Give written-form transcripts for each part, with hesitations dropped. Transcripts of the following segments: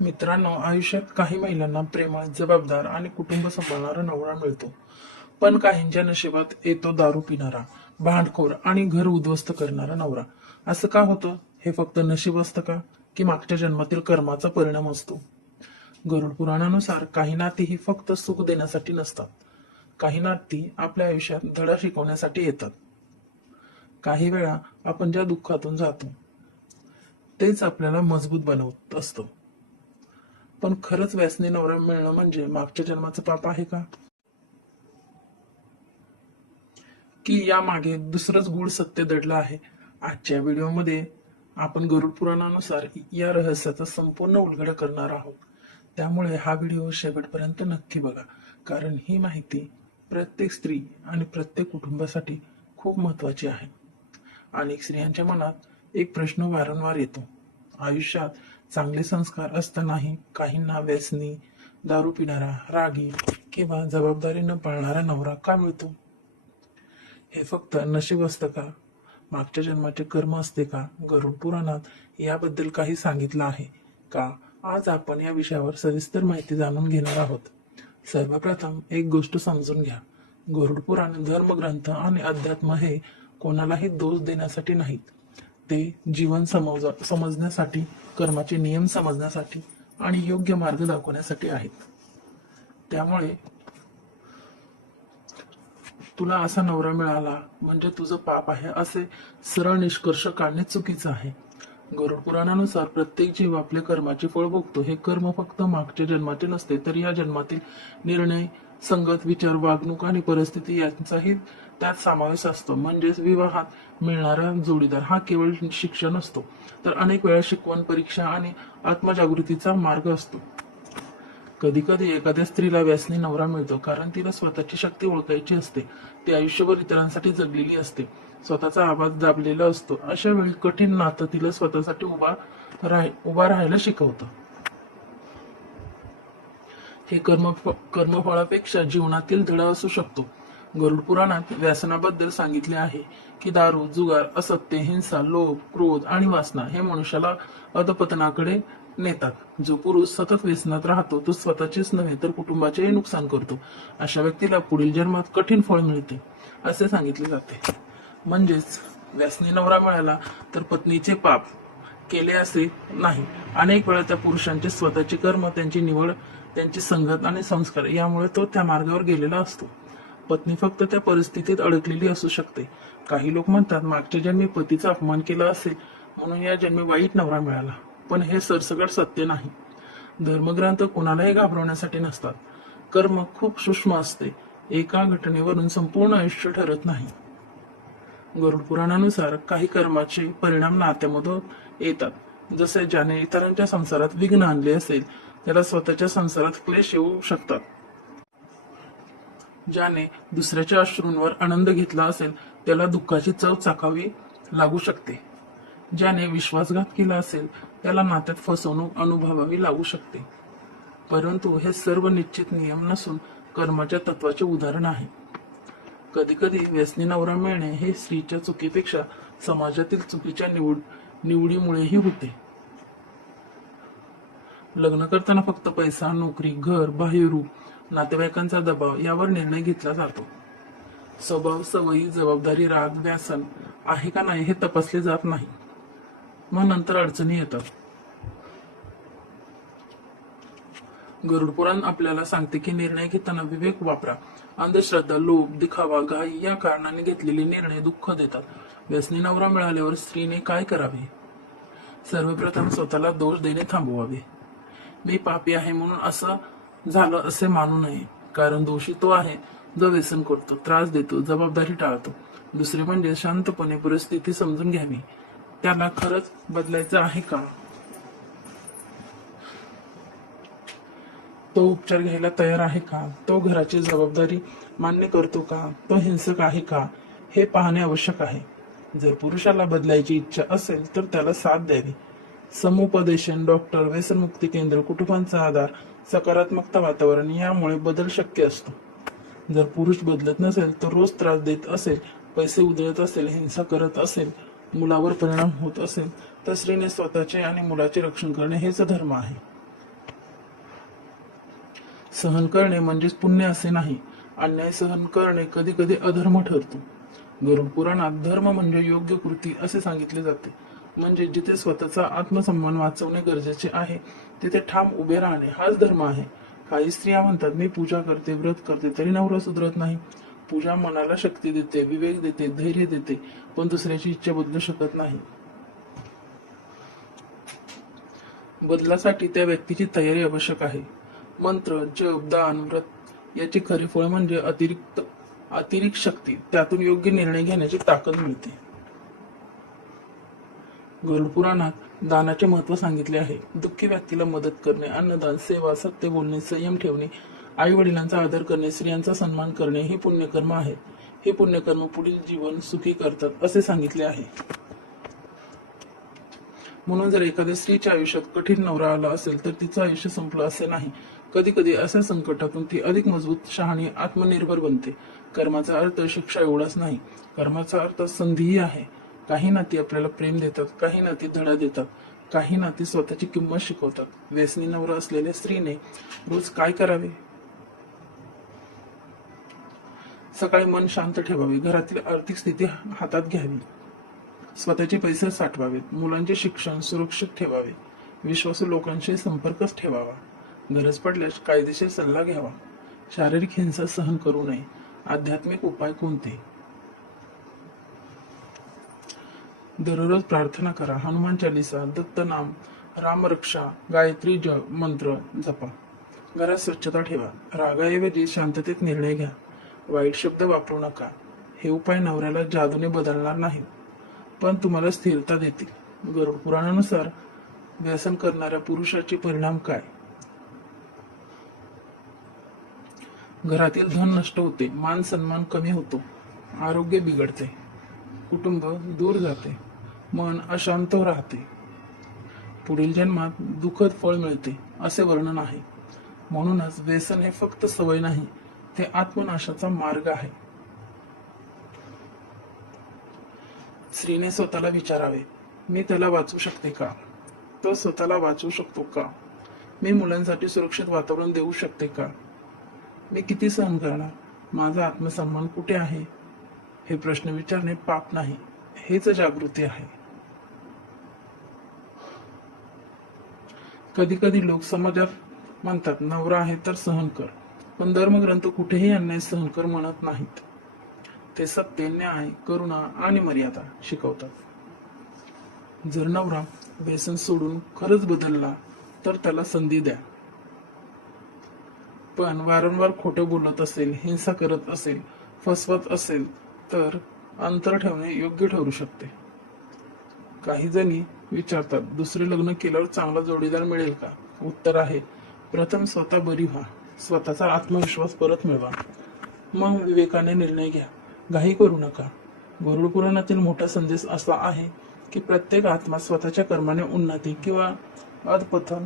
मित्रांनो, आयुष्यात काही महिलांना प्रेमळ, जबाबदार आणि कुटुंब सांभाळणारा नवरा मिळतो. पण काहींच्या नशिबात येतो दारू पिणारा, भांडखोर आणि घर उद्ध्वस्त करणारा नवरा. असं का होतं? हे फक्त नशीब असतं का, की मागच्या जन्मातील कर्माचा परिणाम असतो? गरुड पुराणानुसार काही नाती ही फक्त सुख देण्यासाठी नसतात. काही नाती आपल्या आयुष्यात धडा शिकवण्यासाठी येतात. काही वेळा आपण ज्या दुःखातून जातो तेच आपल्याला मजबूत बनवत असतं. पण खरंच व्यसनी नवरा मिळणं म्हणजे मागच्या जन्माचं पाप आहे का? की यामागे दुसरंच गूढ सत्य दडलं आहे? आजच्या व्हिडिओमध्ये आपण गरुड पुराणानुसार या रहस्याचा संपूर्ण उलगडा करणार आहोत. त्यामुळे हा व्हिडिओ शेवटपर्यंत नक्की बघा, कारण ही माहिती प्रत्येक स्त्री आणि प्रत्येक कुटुंबासाठी खूप महत्वाची आहे. अनेक स्त्रियांच्या मनात एक प्रश्न वारंवार येतो. आयुष्यात चांगले संस्कार असतानाही काहींना व्यसनी, दारू पिणारा, रागी किंवा जबाबदारी न पाळणारा नवरा का मिळतो? हे फक्त नशीब असतं का? मागच्या जन्माचे कर्म असते का? गरुड पुराणात याबद्दल काही सांगितलं आहे का? आज आपण या विषयावर सविस्तर माहिती जाणून घेणार आहोत. सर्वप्रथम एक गोष्ट समजून घ्या. गरुड पुराण धर्मग्रंथ आणि अध्यात्म हे कोणालाही दोष देण्यासाठी नाहीत. ते जीवन समजण्यासाठी, कर्माचे नियम समजण्यासाठी आणि योग्य मार्ग दाखवण्यासाठी आहेत. त्यामुळे तुला असा नवरा मिळाला म्हणजे तुझं पाप आहे असे सरळ निष्कर्ष काढणे चुकीचं आहे. गरुड पुराणानुसार प्रत्येक जीव आपले कर्माचे फळ भोगतो. हे कर्म फक्त मागच्या जन्माचे नसते, तर या जन्मातील निर्णय, संगत, विचार, वागणूक आणि परिस्थिती यांचाही त्यात समावेश असतो. म्हणजेच विवाहात मिळणारा जोडीदार हा केवळ शिक्षण नसतो, तर अनेक वेळा शिकवण, परीक्षा आणि आत्मजागृतीचा मार्ग असतो. कधी कधी एखाद्या स्त्रीला व्यसनी नवरा मिळतो कारण तिला स्वतःची शक्ती ओळखायची असते. ती आयुष्यभर इतरांसाठी जगलेली असते, स्वतःचा आवाज दाबलेला असतो. अशा वेळी कठीण नातं तिला स्वतःसाठी उभा राहायला शिकवतं. हे कर्मफळापेक्षा जीवनातील धडा असू शकतो. गरुड पुराणात व्यसनाबद्दल सांगितले आहे की दारू, जुगार, असत्य, हिंसा, लोभ, क्रोध आणि वासना हे मनुष्याला अधपतनाकडे नेतात. जो पुरुष सतत व्यसनात राहतो तो स्वतःचेच नव्हे तर कुटुंबाचेही नुकसान करतो. अशा व्यक्तीला पुढील जन्मात कठीण फळ मिळते असे सांगितले जाते. म्हणजेच व्यसनी नवरा मिळाला तर पत्नीचे पाप केले असे नाही. अनेक वेळा त्या पुरुषांचे स्वतःचे कर्म, त्यांची निवड, त्यांची संगत आणि संस्कार यामुळे तो त्या मार्गावर गेलेला असतो. पत्नी फक्त त्या परिस्थितीत अडकलेली असू शकते. काही लोक म्हणतात मागच्या जन्मी पतीचा अपमान केला असेल म्हणून या जन्मी वाईट नवरा मिळाला. पण हे सरसकट सत्य नाही. धर्मग्रंथ कोणालाही घाबरवण्यासाठी नसतात. कर्म खूप सूक्ष्म असते. एका घटनेवरून संपूर्ण आयुष्य ठरत नाही. गरुड पुराणानुसार काही कर्माचे परिणाम नात्यामधून येतात. जसे ज्याने इतरांच्या संसारात विघ्न आणले असेल त्याला स्वतःच्या संसारात क्लेश येऊ शकतात. ज्याने दुसऱ्याच्या अश्रूंवर आनंद घेतला असेल त्याला दुःखाची चव चाखावी लागू शकते. ज्याने विश्वासघात केला असेल त्याला नात्यात फसवणूक अनुभवावी लागू शकते. परंतु हे सर्व निश्चित नियम नसून कर्माच्या तत्वाचे उदाहरण आहे. कधी कधी व्यसनी नवरा मिळणे हे स्त्रीच्या चुकीपेक्षा समाजातील चुकीच्या निवडीमुळेही होते. लग्न करताना फक्त पैसा, नोकरी, घर, बाह्यरूप, नातेवाईकांचा दबाव यावर निर्णय घेतला जातो. स्वभाव, सवयी, जबाबदारी, राग, व्यसन आहे का नाही हे तपासले जात नाही. मग नंतर अडचणी येतात. गरुड पुराण आपल्याला सांगते की निर्णय घेताना विवेक वापरा. अंधश्रद्धा, लोभ, दिखावा, घाई या कारणाने घेतलेले निर्णय दुःख देतात. व्यसनी नवरा मिळाल्यावर स्त्रीने काय करावे? सर्वप्रथम स्वतःला दोष देणे थांबवावे. मी पापी आहे म्हणून असं झालं असे मानू नये, कारण दोषी तो आहे जो व्यसन करतो, त्रास देतो, जबाबदारी टाळतो. दुसरे म्हणजे शांतपणे परिस्थिती समजून घ्यावी. त्याला खरंच बदलायचं आहे का? तो उपचार घ्यायला तयार आहे का? तो घराची जबाबदारी मान्य करतो का? तो हिंसक आहे का? हे पाहणे आवश्यक आहे. जर पुरुषाला बदलायची इच्छा असेल तर त्याला साथ द्यावी. समुपदेशन, डॉक्टर, व्यसनमुक्ती केंद्र, कुटुंबांचा आधार, सकारात्मकता वातावरण यामुळे बदल शक्य असतो. जर पुरुष बदलत नसेल तर रोज त्रास देत असेल, पैसे उधळत असेल, हिंसा करत असेल, मुलावर परिणाम होत असेल तर स्त्रीने स्वतःचे आणि मुलाचे रक्षण करणे हेच धर्म आहे. सहन करणे म्हणजेच पुण्य असे नाही. अन्याय सहन करणे कधी कधी अधर्म ठरतो. गरुड पुराणात धर्म म्हणजे योग्य कृती असे सांगितले जाते. म्हणजे जिथे स्वतःचा आत्मसन्मान वाचवणे गरजेचे आहे तिथे ठाम उभे राहणे हाच धर्म आहे. काही स्त्रिया म्हणतात, मी पूजा करते, व्रत करते, तरी नवरा सुधरत नाही. पूजा मनाला शक्ती देते, विवेक देते, धैर्य देते, पण दुसऱ्याची इच्छा बदलू शकत नाही. बदलासाठी त्या व्यक्तीची तयारी आवश्यक आहे. मंत्र, जप, दान, व्रत याचे खरे फळ म्हणजे अतिरिक्त शक्ती. त्यातून योग्य निर्णय घेण्याची ताकद मिळते. गरुड पुराणात दानाचे महत्व सांगितले आहे. दुःखी व्यक्तीला मदत करणे, अन्नदान, सेवा, सत्य बोलणे, संयम ठेवणे, आई वडिलांचा आदर करणे, स्त्रियांचा सन्मान करणे हे पुण्यकर्म आहे. हे पुण्यकर्म पुढील जीवन सुखी करतात असे सांगितले आहे. म्हणून जर एखाद्या स्त्रीच्या आयुष्यात कठीण नवरा आला असेल तर तिचं आयुष्य संपलं असे नाही. कधी कधी अशा संकटातून ती अधिक मजबूत, शहाणी, आत्मनिर्भर बनते. कर्माचा अर्थ शिक्षा एवढाच नाही. कर्माचा अर्थ संधीही आहे. काही नाती आपल्याला प्रेम देतात, काही नाती धडा देतात, काही नाती स्वतःची किंमत शिकवतात. व्यसनी नवरा असलेल्या स्त्रीने रोज काय करावे? सकाळी मन शांत ठेवावे, घरातील आर्थिक स्थिती हातात घ्यावी, स्वतःचे पैसे साठवावेत, मुलांचे शिक्षण सुरक्षित ठेवावे, विश्वासू लोकांशी संपर्कच ठेवावा, गरज पडल्यास कायदेशीर सल्ला घ्यावा, शारीरिक हिंसा सहन करू नये. आध्यात्मिक उपाय कोणते? दररोज प्रार्थना करा, हनुमान चालीसा, दत्तनाम, रामरक्षा, गायत्री मंत्र जपा. घरात स्वच्छता ठेवा, रागाऐवजी शांततेत निर्णय घ्या, वाईट शब्द वापरू नका. हे उपाय नवऱ्याला जादूने बदलणार नाहीत, पण तुम्हाला स्थिरता देतील. गरुड पुराणानुसार व्यसन करणाऱ्या पुरुषाचे परिणाम काय? घरातील धन नष्ट होते, मान सन्मान कमी होतो, आरोग्य बिघडते, कुटुंब दूर जाते, मन अशांत राहते. पुढील जन्मात दुःखद फळ मिळते असे वर्णन आहे. म्हणूनच व्यसन हे फक्त सवय नाही, ते आत्मनाशाचा मार्ग आहे. स्त्रीने स्वतःला विचारावे, मी त्याला वाचवू शकते का? तो स्वतःला वाचवू शकतो का? मी मुलांसाठी सुरक्षित वातावरण देऊ शकते का? मी किती सहन करणार? माझा आत्मसन्मान कुठे आहे? हे प्रश्न विचारणे पाप नाही, हेच जागृती आहे. कधी कधी लोक समाजात म्हणतात, नवरा आहे तर सहन कर, पण धर्मग्रंथ कुठेही अन्याय सहन कर म्हणत नाहीत. ते सत्य, न्याय, करुणा आणि मर्यादा शिकवतात. जर नवरा व्यसन सोडून खरंच बदलला तर त्याला संधी द्या. पण वारंवार खोटं बोलत असेल, हिंसा करत असेल, फसवत असेल तर अंतर ठेवणे योग्य ठरू शकते. काही जणी विचारतात, दुसरे लग्न केल्यावर चांगला जोडीदार मिळेल का? उत्तर आहे, प्रथम स्वतः बरी व्हा, स्वतःचा आत्मविश्वास परत मिळवा, मग विवेकाने निर्णय घ्या. घाई करू नका. गरुड पुराणातील मोठा संदेश असा आहे की प्रत्येक आत्मा स्वतःच्या कर्माने उन्नती किंवा अधपतन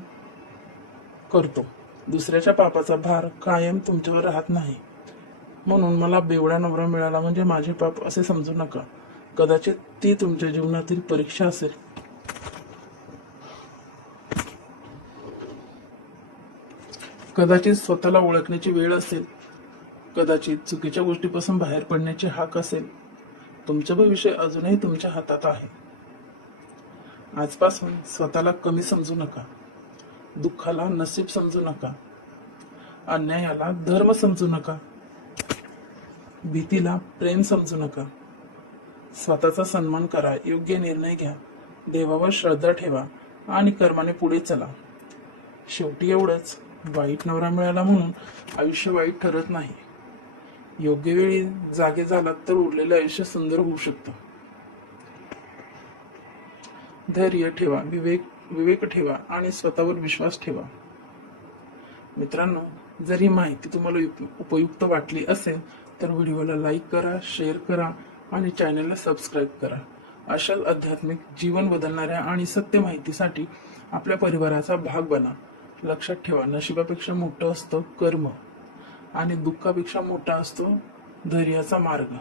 करतो. दुसऱ्याच्या पापाचा भार कायम तुमच्यावर राहत नाही. म्हणून मला बेवडा नवरा मिळाला म्हणजे माझे पाप असे समजू नका. कदाचित ती तुमच्या जीवनातील परीक्षा असेल. कदाचित स्वतःला ओळखण्याची वेळ असेल. कदाचित चुकीच्या गोष्टीपासून बाहेर पडण्याची हाक असेल. तुमचे भविष्य अजूनही तुमच्या हातात आहे. आजपासून स्वतःला कमी समजू नका, दुःखाला नसीब समजू नका, अन्यायाला धर्म समजू नका, भीतीला प्रेम समजू नका. स्वतःचा सन्मान करा, योग्य निर्णय घ्या, देवावर श्रद्धा ठेवा आणि कर्माने पुढे चला. शेवटी एवढंच, वाईट नवरा मिळाला म्हणून आयुष्य वाईट ठरत नाही. योग्य वेळी जागे झालात तर उरलेले आयुष्य सुंदर होऊ शकतं. धैर्य ठेवा, विवेक ठेवा आणि स्वतःवर विश्वास ठेवा. मित्रांनो, जर ही माहिती तुम्हाला उपयुक्त वाटली असेल तर व्हिडिओला लाईक करा, शेअर करा आणि चॅनलला सबस्क्राईब करा. अशाच आध्यात्मिक, जीवन बदलणाऱ्या आणि सत्य माहितीसाठी आपल्या परिवाराचा भाग बना. लक्षात ठेवा, नशिबापेक्षा मोठं असतं कर्म आणि दुःखापेक्षा मोठा असतो धैर्याचा मार्ग.